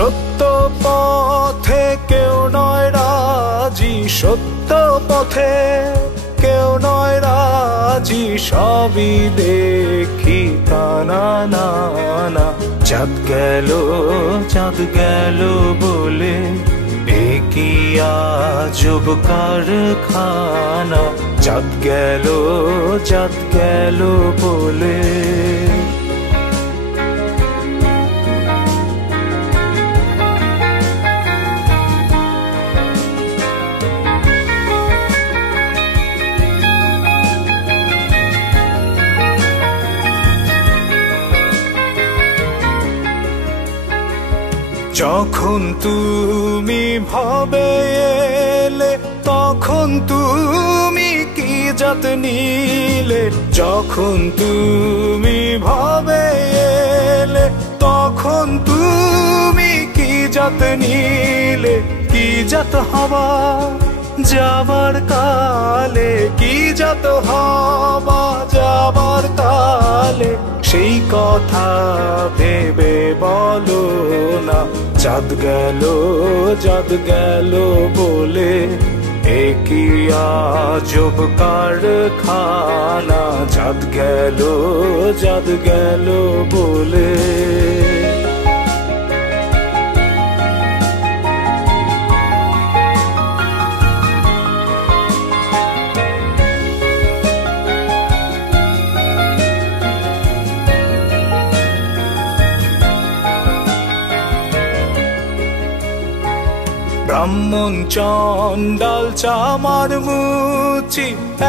সত্য পথে কেউ নয় রাজি, সত্য পথে কেউ নয় রাজি, সবই দেখি কানা না না। চাঁদ গেল বলে এ কি আজব কারখানা। চাঁদ গেল বলে যখন তুমি ভবে এলে তখন তুমি কি জাত নিলে। যখন তুমি ভবে এলে তখন তুমি কি জাত নিলে। কি জাত হবা যাবার কালে, কি জাত হবা যাবার কালে, সেই কথা ভেবে বলো না। চাঁদ গেল বলে এ কি আজব কারখানা। চাঁদ গেল বলে ব্রাহ্মণ চণ্ডাল চামার মুচি,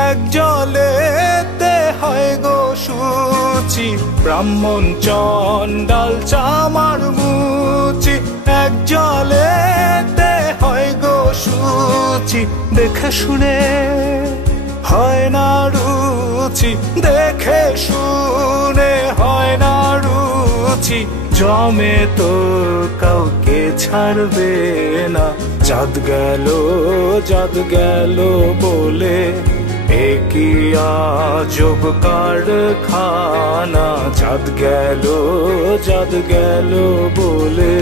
এক জলেতে হয় গো শুচি। ব্রাহ্মণ চণ্ডাল চামার মুচি, এক জলেতে হয় গো শুচি। দেখে শুনে হয় না রুচি, দেখে শুনে হয় না রুচি। জমে তো কাউকে ছাড়বে না। চাঁদ গেল বলে এ কি আজব কারখানা। চাঁদ গেল বলে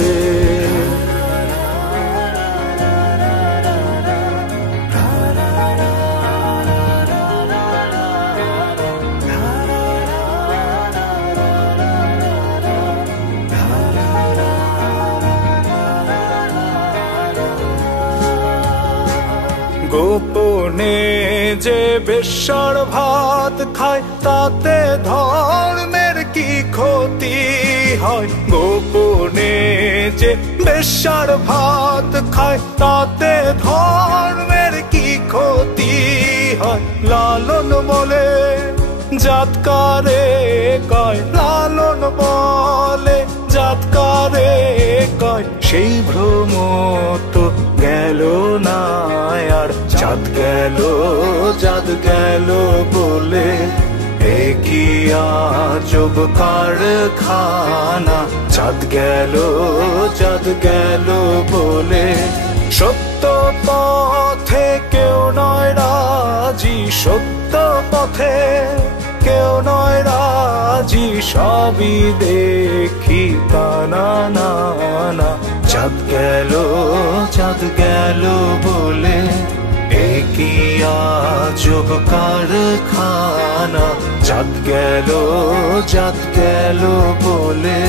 গোপনে যে বেশ্যার ভাত খায় তাতে ধর্মের কি ক্ষতি হয়। গোপনে যে বেশ্যার ভাত খায় তাতে ধর্মের কি ক্ষতি হয়। লালন বলে জাতকারে কয়, লালন বলে জাতকারে কয়, সেই ভ্রম তো গেল না আর। চাঁদ গেল বলে এ কি আজব কারখানা। চাঁদ গেল বলে সত্য পথে কেউ নয় রাজি, সত্য পথে কেউ নয় রাজি, সবই দেখি কানা না না। চাঁদ গেল বলে এ কি আজব কারখানা। চাঁদ গেল বলে